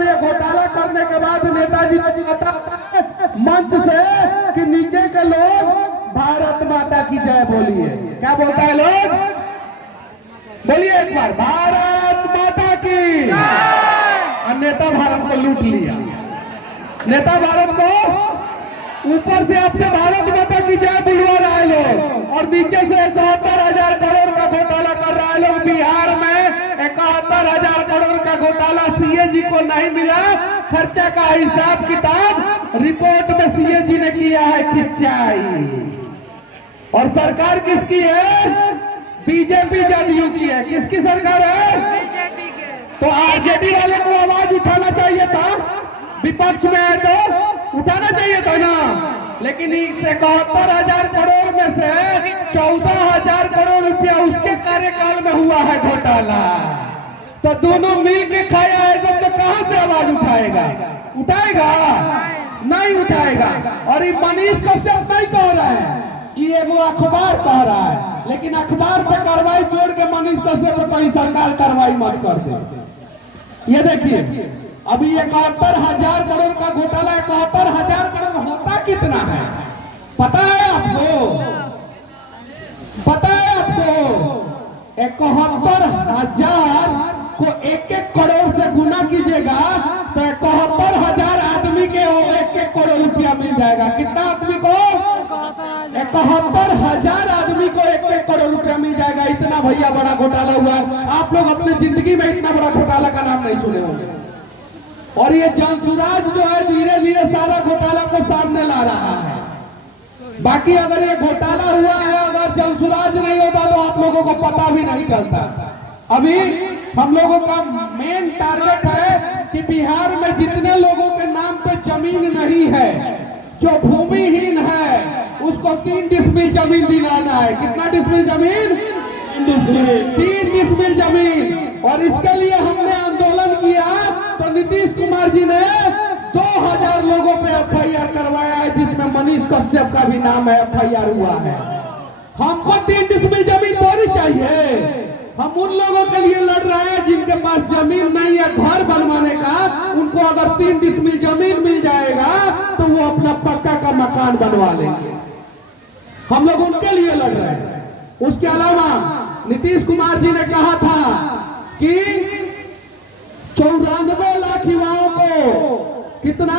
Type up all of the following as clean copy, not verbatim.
मतलब ये घोटाला करने के बाद नेताजी मंच से कि नीचे के लोग भारत माता की जय बोलिए। क्या बोलता है लोग? बोलिए एक बार, भारत माता की। और नेता भारत को लूट लिया। नेता भारत को ऊपर से आपसे भारत माता की जय बुलवा रहा है लोग, और नीचे से 71,000 करोड़ का घोटाला कर रहा है लोग। बिहार में 71,000 करोड़ का घोटाला सीए जी को नहीं मिला। खर्चा का हिसाब किताब रिपोर्ट में सीए जी ने किया है खिंचाई। और सरकार किसकी है? बीजेपी जदयू की है। किसकी सरकार है? बीजेपी के। तो आरजेडी वाले को आवाज उठाना चाहिए था, विपक्ष में है तो उठाना चाहिए था ना। लेकिन इस 71,000 करोड़ में से 14,000 करोड़ रुपया उसके कार्यकाल में हुआ है घोटाला। तो दोनों मिल के खाया है तो कहां से आवाज उठाएगा? उठाएगा? नहीं उठाएगा। और ये मनीष कश्यप नहीं कह रहा है, ये एगो अखबार कह रहा है। लेकिन अखबार पे कार्रवाई जोड़ के मनीष कश्यप पर कहीं सरकार कार्रवाई मत कर दे। ये देखिए, अभी 71,000 करोड़ का घोटाला, 71,000 करोड़ होता कितना है पता है आपको? पता है आपको? 71,000 को एक करोड़ से गुना कीजिएगा तो 71,000 आदमी के 1 करोड़ रुपया मिल जाएगा। कितना आदमी को? 71,000 आदमी को 1 करोड़ रुपया मिल जाएगा। इतना भैया बड़ा घोटाला हुआ। आप लोग अपनी जिंदगी में इतना बड़ा घोटाला का नाम नहीं सुने होंगे। और ये जंतुराज जो है धीरे धीरे सारा घोटाला को सामने ला रहा है। बाकी अगर ये घोटाला हुआ है, अगर जंतुराज नहीं होता तो आप लोगों को पता भी नहीं चलता। अभी हम लोगों का मेन टारगेट है कि बिहार में जितने लोगों के नाम पे जमीन नहीं है, जो भूमिहीन है, उसको 3 डिसमिल जमीन दिलाना है। कितना डिसमिल जमीन? 3 डिसमिल जमीन। और इसके लिए हमने आंदोलन किया तो नीतीश कुमार जी ने 2,000 लोगों पे एफआईआर करवाया है, जिसमें मनीष कश्यप का भी नाम है, एफआईआर हुआ है। हमको 3 डिसमिल जमीन थोड़ी चाहिए। हम उन लोगों के लिए लड़ रहे हैं जिनके पास जमीन नहीं है घर बनवाने का। उनको अगर 3 डिसमिल जमीन मिल जाएगा तो वो अपना पक्का का मकान बनवा लेंगे। हम लोग उनके लिए लड़ रहे हैं। उसके अलावा नीतीश कुमार जी ने कहा था कि 94 लाख युवाओं को, कितना?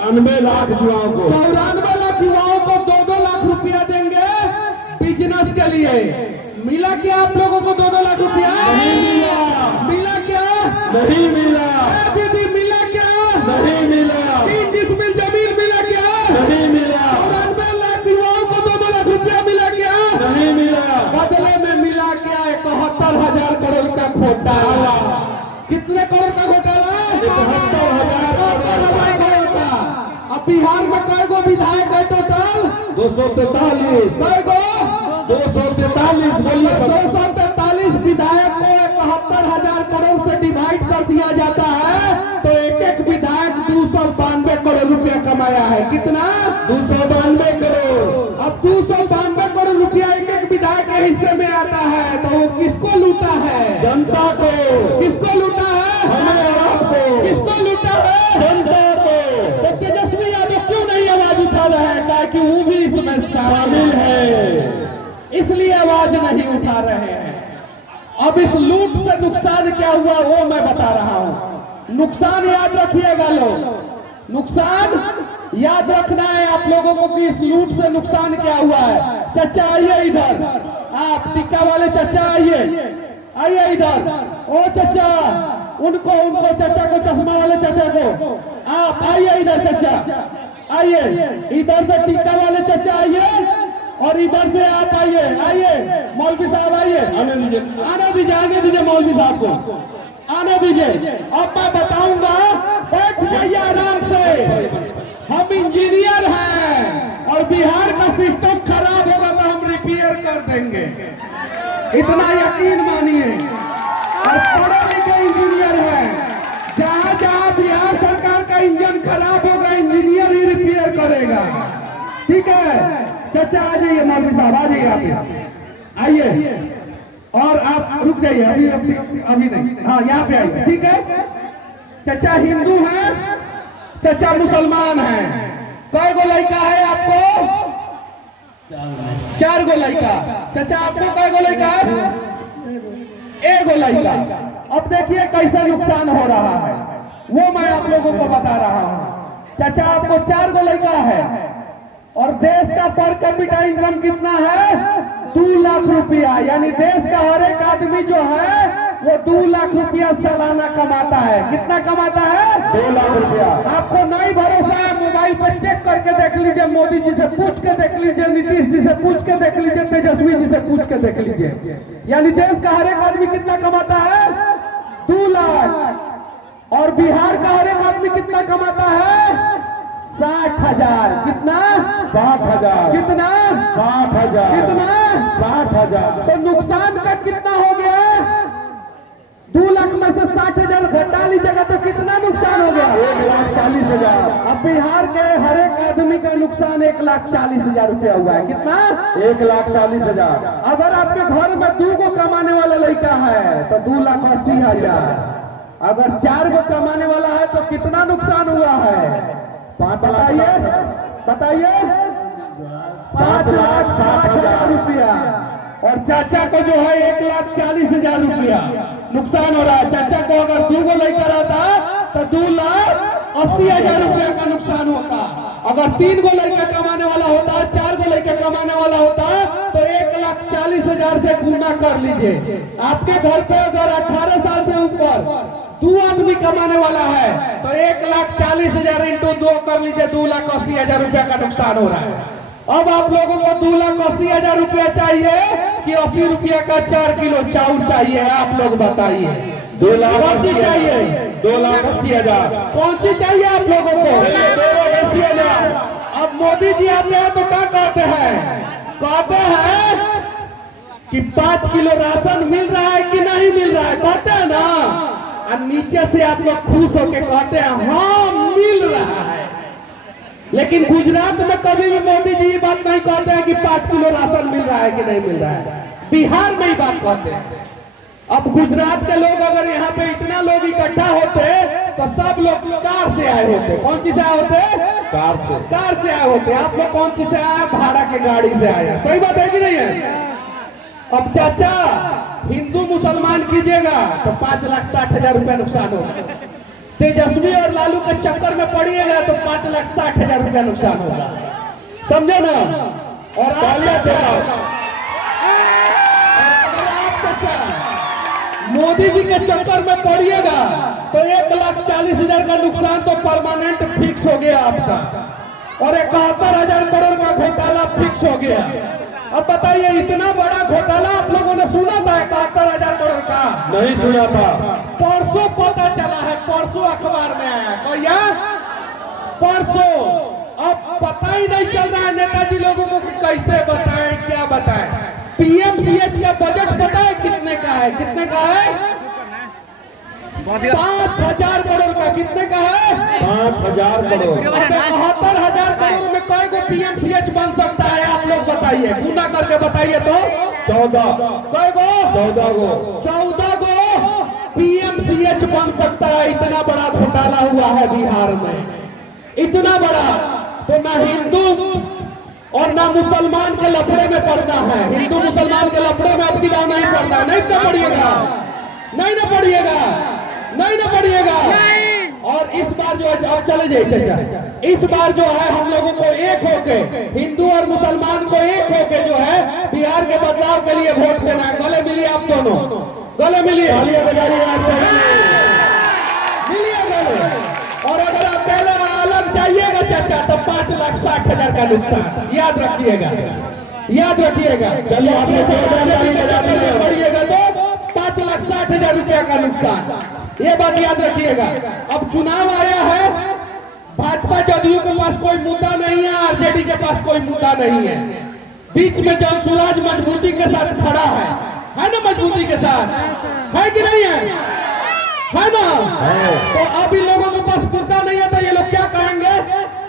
94 लाख युवाओं को, 94 लाख युवाओं को 2-2 लाख रुपया देंगे बिजनेस के लिए। मिला क्या आप लोगों को 2-2 लाख रुपया? नहीं मिला। मिला क्या? नहीं मिला। दीदी मिला क्या? नहीं मिला। 3 डिसमिल जमीन मिला क्या? नहीं मिला। 94 लाख युवाओं को 2-2 लाख रुपया मिला क्या? नहीं मिला। बदले में मिला क्या? 71,000 करोड़ का घोटाला। कितने करोड़ का घोटाला? 71,000 करोड़ का। अब बिहार में कई गो विधायक है टोटल? 243। कई गो? 243। बोलिए। 243 विधायक को 71,000 करोड़ से डिवाइड कर दिया जाता है तो एक विधायक 292 करोड़ रुपया कमाया है। कितना? 292 करोड़। अब 292 करोड़ रुपया एक विधायक के हिस्से में आता है तो वो किसको लूटा है? जनता को। किसको लूटा है? हमें और आपको। किसको लूटा है? जनता को। तो तेजस्वी यादव क्यों नहीं आवाज उठा रहे हैं? क्या कि वो भी इसमें शामिल है, इसलिए आवाज नहीं उठा रहे हैं। अब इस लूट से नुकसान क्या हुआ वो मैं बता रहा हूं। नुकसान याद रखिएगा लोग, नुकसान याद रखना है आप लोगों को कि इस लूट से नुकसान क्या हुआ है। चचा आइए इधर, आप टिक्का वाले चचा आइए, आइए इधर। ओ चचा, उनको चचा को, चश्मा वाले चचा को, आप आइए इधर चचा, आइए इधर से टिक्का वाले चचा आइए और इधर से आप आइए। आइए मौलवी साहब आइए, आने दीजिए, आने दीजिए, आने दीजिए मौलवी साहब को, आने दीजिए। अब मैं बताऊंगा, बैठ जाइए आराम से। हम इंजीनियर हैं और बिहार का सिस्टम खराब होगा तो हम रिपेयर कर देंगे, इतना यकीन मानिए। और पढ़े लिखे इंजीनियर हैं। जहां जहां बिहार सरकार का इंजन खराब होगा इंजीनियर ही रिपेयर करेगा। ठीक है चाचा, आ जाइए मौलवी साहब, आ जाइए आप, आइए। और आप रुक जाइए, अभी नहीं, हाँ यहाँ पे आइए। ठीक है, चचा हिंदू है, चचा मुसलमान है। कई गो लड़का है आपको? 4 गो लड़का। चचा आपको कई गो लड़का है? 1 गो लड़का। अब देखिए कैसा नुकसान हो रहा है, वो मैं आप लोगों को बता रहा हूँ। चचा आपको 4 गो लड़का है और देश का पर कैपिटा इनकम कितना है? 2 लाख रुपया। यानी देश का हर एक आदमी जो है वो 2 लाख रुपया सालाना कमाता है। कितना कमाता है? 2 लाख रुपया। आपको नहीं भरोसा है, मोबाइल पर चेक करके देख लीजिए, मोदी जी से पूछ के देख लीजिए, नीतीश जी से पूछ के देख लीजिए, तेजस्वी जी से पूछ के देख लीजिए। यानी देश का हर एक आदमी कितना कमाता है? 2 लाख। और बिहार का हर एक आदमी कितना कमाता है? 60,000। कितना? 60,000। कितना? 60,000। कितना? 60,000। तो नुकसान का कितना हो गया? 2 लाख में से 60,000 घटा लीजिएगा तो कितना नुकसान हो गया? 1,40,000। अब बिहार के हर एक आदमी का नुकसान 1,40,000 रुपया हुआ है। कितना? 1,40,000। अगर आपके घर में 2 गो कमाने वाला लड़का है तो 2,80,000। अगर 4 गो कमाने वाला है तो कितना नुकसान हुआ है? 5 लाख। बताइए 5,60,000 रुपया। और चाचा को जो है 1,40,000 रुपया नुकसान हो रहा है। चाचा को अगर 2 गो लड़का रहता तो 2,80,000 रुपया का नुकसान होता। अगर 3 गो लड़का कमाने वाला होता, 4 गो लड़का कमाने वाला होता तो 1,40,000 से गुना कर लीजिए। आपके घर पे अगर 18 साल से ऊपर 2 आदमी कमाने वाला है तो 1,40,000 इंटू 2 कर लीजिए, 2,80,000 रुपया का नुकसान हो रहा है। अब आप लोगों को 2,80,000 रुपया चाहिए कि 80 रुपया का 4 किलो चावल चाहिए? आप लोग बताइए। 2,80,000 चाहिए। 2,80,000। कौन सी चाहिए आप लोगों को? 2,80,000। अब मोदी जी आते हैं तो क्या कहते हैं? कहते हैं कि 5 किलो राशन मिल रहा है कि नहीं मिल रहा है? कहते हैं ना। और नीचे से आप लोग खुश होके कहते हैं हाँ मिल रहा है। लेकिन गुजरात में कभी भी मोदी जी ये बात नहीं कहते हैं कि 5 किलो राशन मिल रहा है कि नहीं मिल रहा है। बिहार में ही बात कहते हैं। अब गुजरात के लोग अगर यहाँ पे इतना लोग इकट्ठा होते तो सब लोग कार से आए होते। कौन सी से आए होते? कार से। कार से आए होते। आप लोग कौन सी से आए? भाड़ा के गाड़ी से आए। सही बात है कि नहीं है? अब चाचा हिंदू मुसलमान कीजिएगा तो 5,60,000 रुपया नुकसान होगा। तेजस्वी और लालू के चक्कर में पड़िएगा तो 5,60,000 रुपया नुकसान होगा। समझे ना? और आप चाचा मोदी जी के चक्कर में पड़िएगा तो 1,40,000 का नुकसान तो परमानेंट फिक्स हो गया आपका। और 71,000 करोड़ का घोटाला फिक्स हो गया। अब बताइए इतना बड़ा घोटाला आप लोगों ने सुना था? 71,000 करोड़ का नहीं सुना था। परसों पता चला है, परसों अखबार में आया। भैया परसों। अब पता ही नहीं चल रहा है नेताजी लोगों को कि कैसे बताएं, क्या बताएं। पीएमसीएच का बजट पता है कितने का है? कितने का है? 5,000 करोड़ का। कितने का है? 5,000 करोड़। 71,000 करोड़ में कई गो पीएमसीएच बन सकता है? आप लोग बताइए, गुना करके बताइए तो। 14। कई गो? 14 गो। 14 गो पीएमसीएच बन सकता है। इतना बड़ा घोटाला हुआ है बिहार में, इतना बड़ा। तो ना हिंदू और ना मुसलमान के लफड़े में पड़ना है। हिंदू मुसलमान के लफड़े में अब की दाव नहीं पड़ना है। नहीं ना पड़िएगा, नहीं ना पड़िएगा, नहीं ना पड़िएगा। और इस बार जो है, अब चले जाइए चाचा, इस बार जो है हम लोगों को एक होके, हिंदू और मुसलमान को एक होके जो है बिहार के बदलाव के लिए वोट देना है। गले मिलिए आप दोनों, गले मिलिए, बजाइए आप मिलिए गले। और अगर आप पहले अलग जाइएगा चाचा तो 5,60,000 का नुकसान। याद रखिएगा, याद रखिएगा। चलिए आपने बढ़िएगा तो 5,60,000 रुपया का नुकसान। ये बात याद रखिएगा। अब चुनाव आया है, भाजपा जदयू के पास कोई मुद्दा नहीं है, आरजेडी के पास कोई मुद्दा नहीं है। बीच में जनसुराज मजबूती के साथ खड़ा है ना? मजबूती के साथ है कि नहीं है ना? तो अब इन लोगों के पास मुद्दा नहीं है तो ये लोग क्या कहेंगे?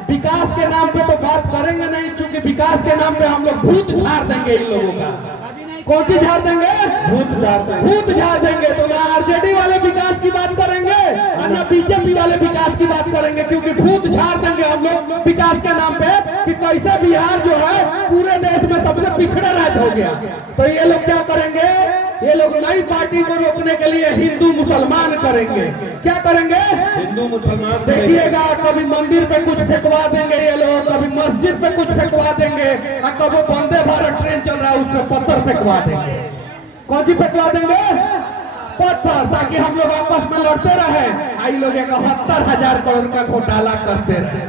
विकास के नाम पे तो बात करेंगे नहीं, क्योंकि विकास के नाम पे हम लोग भूत झाड़ देंगे इन लोगों का। कौन सी झाड़ देंगे? भूत झाड़ देंगे। भूत झाड़ देंगे। तो ना आरजेडी वाले विकास की बात करेंगे और ना बीजेपी वाले विकास की बात करेंगे, क्योंकि भूत झाड़ देंगे हम लोग विकास के नाम पे कि कैसे बिहार जो है पूरे देश में सबसे पिछड़ा राज्य हो गया। तो ये लोग क्या करेंगे? ये लोग नई पार्टी को रोकने के लिए हिंदू मुसलमान करेंगे। क्या करेंगे? हिंदू मुसलमान देखिएगा, कभी मंदिर पे कुछ फेंकवा देंगे ये लोग, कभी मस्जिद पे कुछ फेंकवा देंगे और कभी वंदे भारत ट्रेन चल रहा है उस पर पत्थर फेंकवा देंगे। कौन सी फेंकवा देंगे? पत्थर, ताकि हम लोग आपस में लड़ते रहे। आई लोग 71,000 करोड़ का घोटाला करते रहे।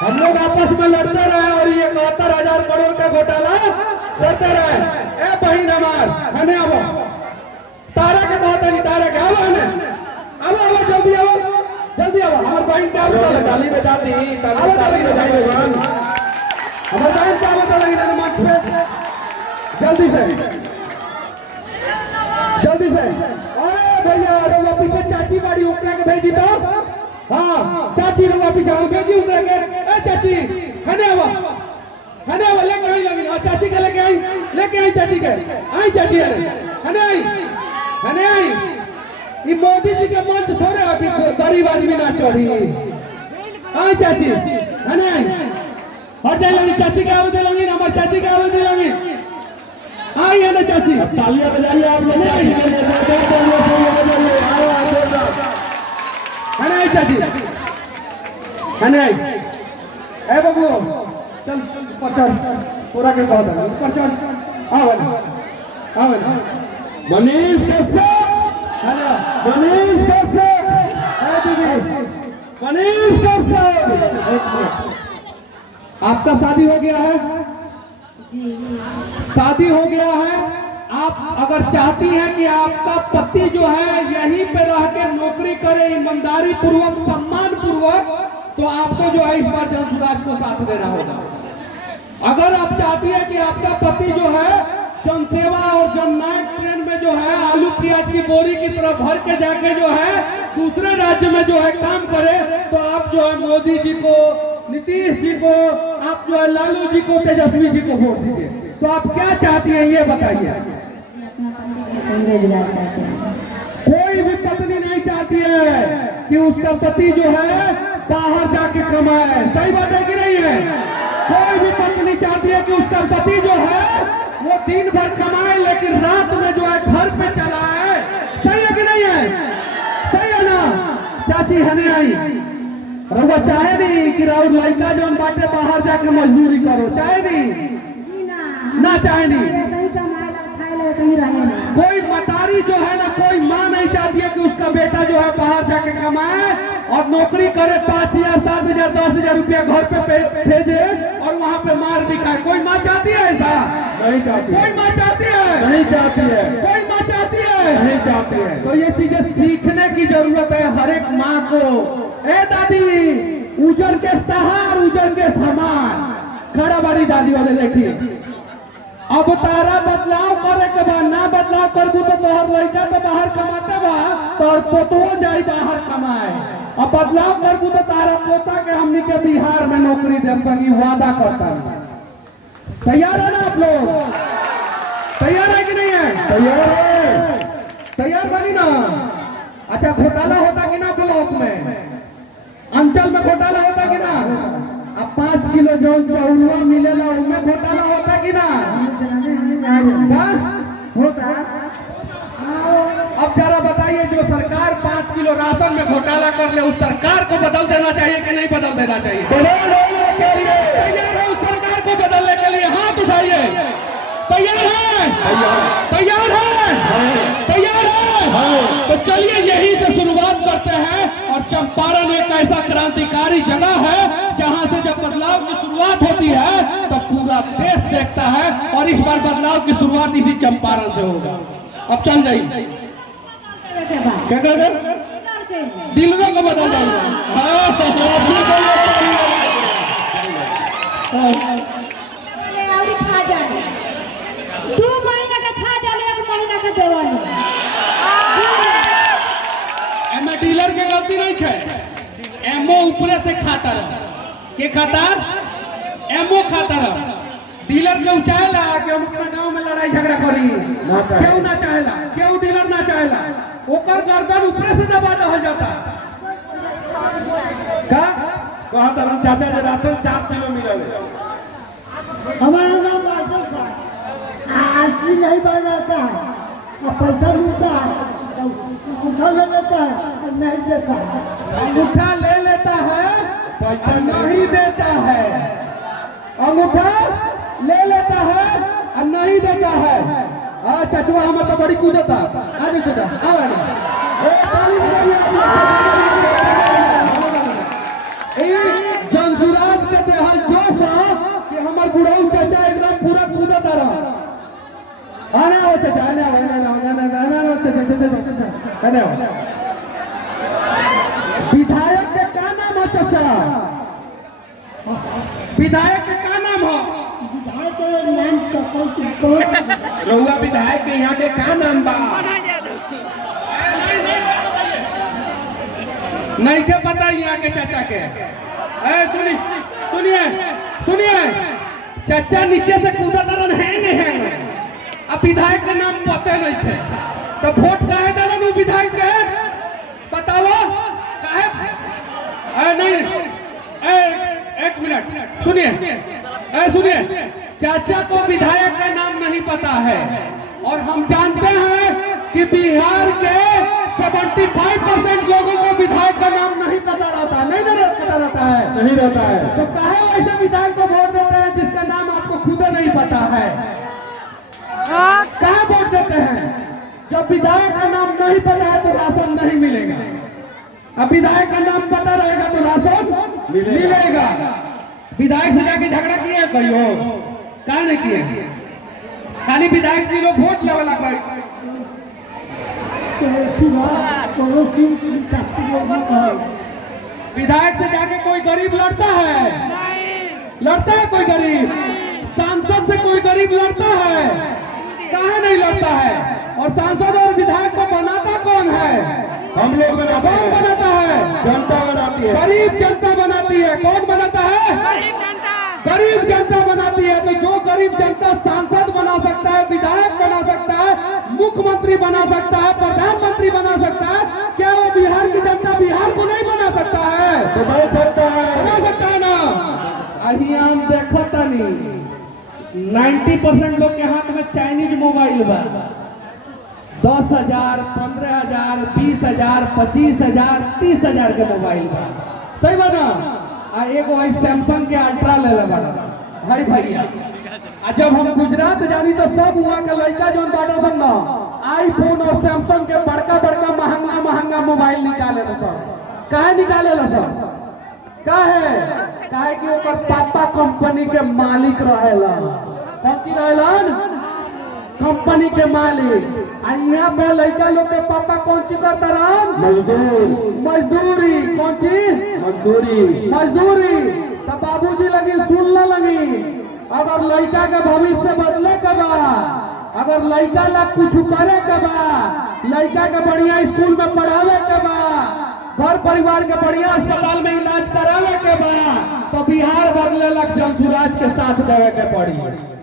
हम लोग आपस में लड़ते रहे और ये 71,000 करोड़ का घोटाला करते रहे। ए बहिन हमार हमें अब तारा के बहुत नहीं, तारा के अब जल्दी आओ, जल्दी आओ। हमारे बहन क्या बता ताली बजाती ताली बजाई हमारे बहन क्या बता लगी ना मंच पे, जल्दी से जल्दी से। अरे भैया रउआ पीछे चाची गाड़ी उकरा के भेजी तो। हाँ चाची रउआ पीछे भेजी उकरा के। ए चाची हने आवा लेके आई लगी। हाँ चाची के लेके आई चाची के। आई चाची हने आई। ये मोदी जी के मंच थोड़े हो कि गरीब आदमी ना चढ़ी। आई चाची हने आई। हट जाए लगी चाची के आवे दे लगी, हमारी चाची के आवे दे लगी। आई है ना चाची, तालियां बजाइए आप लोग। है ना चाची, है ना ए बाबू चल ऊपर चढ़, पूरा के बहुत है ऊपर चढ़। आओ ना मनीष कश्यप, मनीष कश्यप, मनीष कश्यप। आपका शादी हो गया है? शादी हो गया है। आप अगर चाहती हैं कि आपका पति जो है यहीं पे रह के नौकरी करे ईमानदारी पूर्वक, सम्मान पूर्वक, तो आपको जो है इस बार जनसुराज को साथ देना होगा। अगर आप चाहती है कि आपका पति जो है जनसेवा और जननायक ट्रेन में जो है आलू प्याज की बोरी की तरह भर के जाके जो है दूसरे राज्य में जो है काम करे, तो आप जो है मोदी जी को, नीतीश जी को, आप जो है लालू जी को, तेजस्वी जी को वोट दीजिए। तो आप क्या चाहती हैं ये बताइए। कोई भी पत्नी नहीं चाहती है कि उसका पति जो है बाहर जाके कमाए। सही बात है कि नहीं है? कोई भी पत्नी चाहती है कि उसका पति जो है वो दिन भर कमाए लेकिन रात में जो है घर पे चला है। सही है कि नहीं है? सही है ना चाची? हने आई रउआ चाहे नहीं कि राउर लड़का जो बाटे बाहर जाके मजदूरी करो, चाहे नहीं ना चाहे नहीं। कोई मतारी जो है ना, कोई माँ नहीं चाहती है कि उसका बेटा जो है बाहर जाके कमाए और नौकरी करे, 5,000 7,000 10,000 रुपया घर पे भेजे और वहाँ पे मार भी खाए। कोई माँ चाहती है ऐसा? नहीं चाहती। कोई माँ चाहती है? नहीं चाहती है। कोई माँ चाहती है? नहीं चाहती है। तो ये चीजें सीखने की जरूरत है हर एक माँ को। ए दादी, उजर के सहार उजर के समान खड़ा बड़ी दादी वाले देखिए। अब तारा बदलाव करे के बाद ना बदलाव करबू तो तोहर लड़का तो बाहर कमाते बा, तोहर पोतो जाई बाहर कमाए। अब बदलाव करबू तो तारा पोता के हमनी के बिहार में नौकरी दे संगी वादा करता है। तैयार है ना आप लोग? तैयार है कि नहीं है? तैयार है। तैयार बनी ना? अच्छा घोटाला होता कि ना ब्लॉक में, अंचल में घोटाला होता कि ना? अब 5 किलो जो चौरुआ मिलेला उनमें घोटाला होता कि ना? होता। अब जरा बताइए, जो सरकार 5 किलो राशन में घोटाला कर ले, उस सरकार को बदल देना चाहिए कि नहीं बदल देना चाहिए? तैयार है उस सरकार को बदलने के लिए? हाथ उठाइए। तैयार है? तैयार है? तैयार है? तो चलिए यहीं से शुरुआत करते हैं। और चंपारण एक ऐसा क्रांतिकारी जगह है जहां से जब बदलाव की शुरुआत होती है तो पूरा देश देखता है, और इस बार बदलाव की शुरुआत इसी चंपारण से होगा। अब चल जाइए, क्या कर रहे? दिलों को बदल जाएगा। डीलर के गलती नहीं है, एमओ ऊपरे से खाता रहा। के खाता? एमओ खाता रहा डीलर के चाहेला कि हम अपना गांव में लड़ाई झगड़ा करी ना चाहे। क्यों ना चाहेला क्यों डीलर ना चाहेला ओकर गर्दन ऊपर से दबा दहल जाता का कहा था हम चाचा जी राशन 4 किलो मिलल है। हमारा नाम राजन था आरसी नहीं बनाता है पैसा मिलता है उठा ले लेता है और नहीं देता है अंगूठा ले लेता है पैसा नहीं देता है अंगूठा ले लेता है और नहीं देता है चचवा हम तो बड़ी कूदता आ देखो जनसुराज के देहल जोश कि हमार बुढ़ऊ चाचा एकदम पूरा कूदत रहा आने आओ चाचा आने आओ आने आओ चाचा आने आओ विधायक के क्या नाम है चाचा विधायक के क्या नाम है विधायक के नाम का कोई रउआ विधायक के यहाँ के का नाम बा? नहीं के पता यहाँ के चाचा के सुनिए सुनिए चाचा नीचे से कूदा तरन है नहीं है अब विधायक का नाम पता नहीं थे तो वोट काहे डालन वो विधायक के बताओ काहे नहीं एक मिनट सुनिए सुनिए चाचा को विधायक का नाम नहीं पता है और हम जानते हैं कि बिहार के 75% लोगों को विधायक का नाम नहीं पता रहता नहीं पता रहता है नहीं रहता है। तो काहे वैसे विधायक को वोट देते हैं जिसका नाम आपको खुद नहीं पता है कहाँ वोट देते हैं जब विधायक का नाम नहीं पता है तो राशन नहीं मिलेगा अब विधायक का नाम पता रहेगा तो राशन मिलेगा विधायक से जाके झगड़ा किया कहियो कहा नहीं किए खाली विधायक जी लोग वोट लेवला कोई विधायक से जाके कोई गरीब लड़ता है लड़ता है कोई गरीब सांसद से कोई गरीब लड़ता है कहाँ नहीं लड़ता है और सांसद और विधायक को बनाता कौन है हम लोग बनाते कौन हैं, बनाता है जनता बनाती है। गरीब जनता बनाती है कौन बनाता है गरीब जनता बनाती है तो जो गरीब जनता सांसद बना सकता है विधायक बना सकता है मुख्यमंत्री बना सकता है प्रधानमंत्री बना सकता है क्या वो बिहार की जनता बिहार को नहीं बना सकता है तो बन सकता है। बना सकता है ना अभी हम देखता नहीं 90% लोग के हाथ में चाइनीज मोबाइल बा 10,000 15,000 20,000 25,000 30,000 के मोबाइल बा सही बात ना आ एगो है सैमसंग के अल्ट्रा ले ले बड़ा भाई भैया आ जब हम गुजरात जानी तो सब हुआ के लड़का जो बाटा सब ना आईफोन और सैमसंग के बड़का बड़का महंगा महंगा मोबाइल निकाले लो सब काहे निकाले लो सब काहे कि ओकर पापा कंपनी के मालिक रहेला कौन की रहेलन कंपनी के मालिक आ यहाँ पे लड़का लोग के पापा कौन ची करता रहन मजदूरी कौन ची मजदूरी तो बाबूजी लगी सुनने लगी अगर लड़का के भविष्य बदले के बा अगर लड़का ला कुछ करे के बा लड़का के बढ़िया स्कूल में पढ़ावे के बा घर परिवार के बढ़िया अस्पताल में इलाज करावे के बा तो बिहार बदले लग जनसुराज के साथ देवे के पड़ी